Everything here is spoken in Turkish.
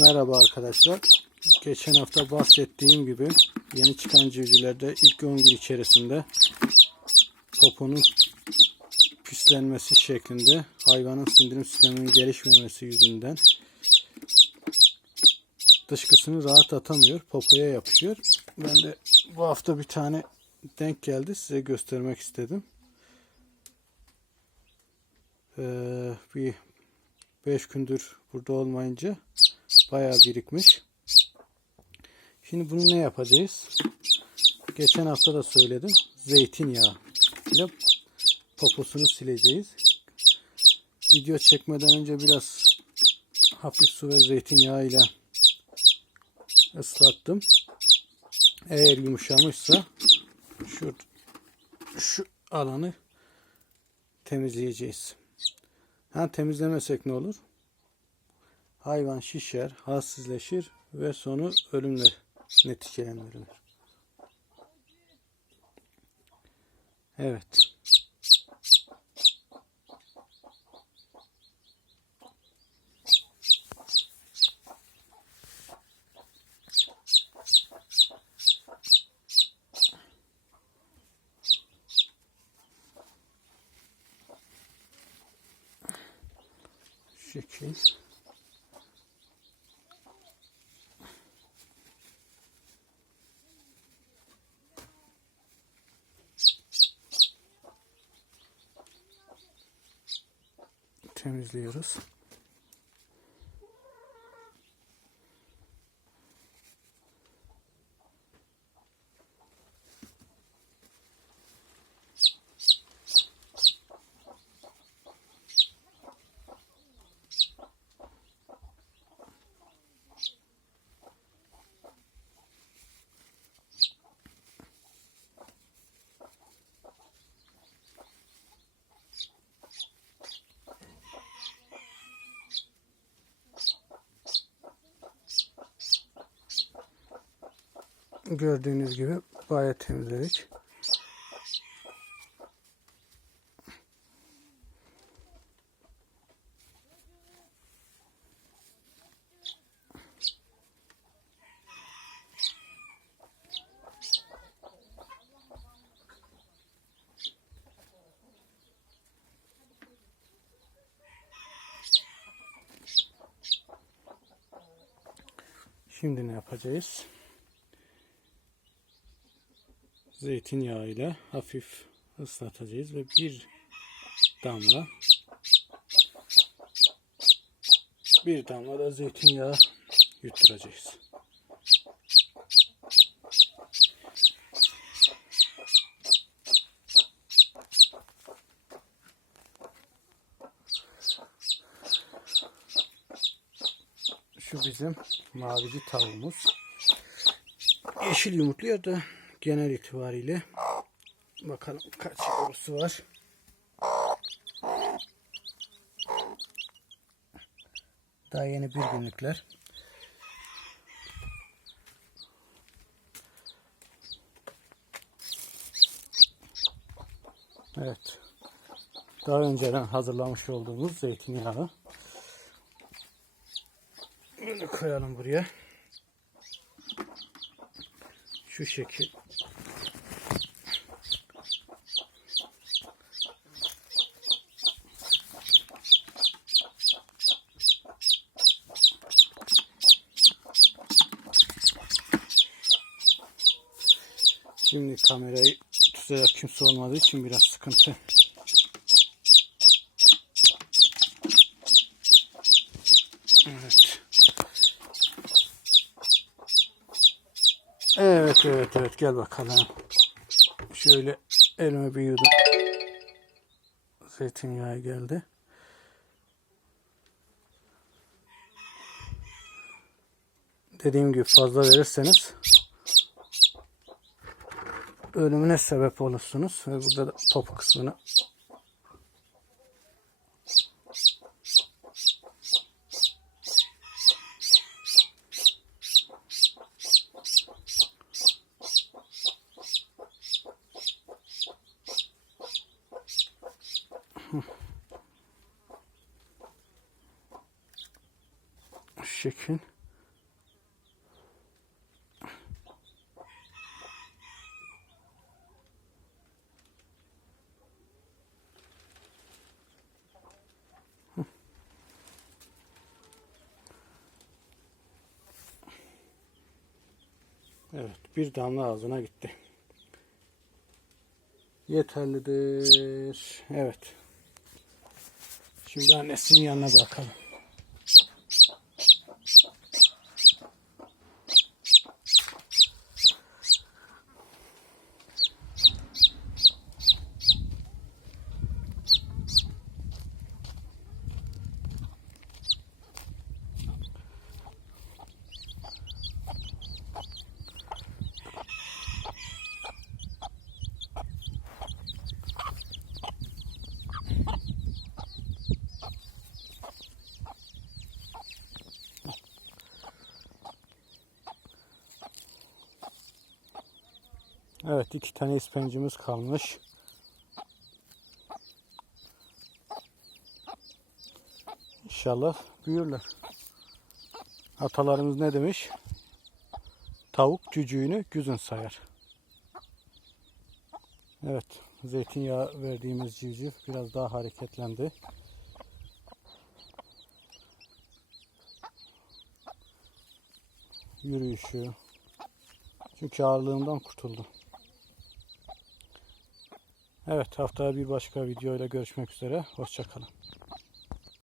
Merhaba arkadaşlar. Geçen hafta bahsettiğim gibi yeni çıkan civcivlerde ilk 10 gün içerisinde poponun pislenmesi şeklinde hayvanın sindirim sisteminin gelişmemesi yüzünden dışkısını rahat atamıyor. Popoya yapışıyor. Ben de bu hafta bir tane denk geldi. Size göstermek istedim. Ee, bir 5 gündür burada olmayınca bayağı birikmiş. Şimdi bunu ne yapacağız? Geçen hafta da söyledim. Zeytinyağı ile poposunu sileceğiz. Video çekmeden önce biraz hafif su ve zeytinyağı ile ıslattım. Eğer yumuşamışsa şu şu alanı temizleyeceğiz. Ha temizlemesek ne olur? Hayvan şişer, halsizleşir ve sonu ölümle neticelendirilir. Evet. Şekil. temizliyoruz. Gördüğünüz gibi bayağı temizledik. Şimdi ne yapacağız? Zeytinyağı ile hafif ıslatacağız ve bir damla bir damla da zeytinyağı yutturacağız. Şu bizim mavici tavuğumuz. Yeşil yumurtluyor da genel itibariyle bakalım kaç yavrusu var. Daha yeni bir günlükler. Evet. Daha önceden hazırlamış olduğumuz zeytinyağı. Bunu koyalım buraya. Şu şekil. Şimdi kamerayı tutacak kimse olmadığı için biraz sıkıntı. Evet. Evet evet evet gel bakalım. Şöyle elime bir yudum zeytinyağı geldi. Dediğim gibi fazla verirseniz ölümüne sebep olursunuz. Ve burada da top kısmını Şu şekil. Evet bir damla ağzına gitti. Yeterlidir. Evet. Şimdi annesinin yanına bırakalım. Evet iki tane ispencimiz kalmış. İnşallah büyürler. Atalarımız ne demiş? Tavuk cücüğünü güzün sayar. Evet, zeytinyağı verdiğimiz civciv biraz daha hareketlendi. Yürüyüşü. Çünkü ağırlığından kurtuldu. Evet, haftaya bir başka videoyla görüşmek üzere. Hoşçakalın.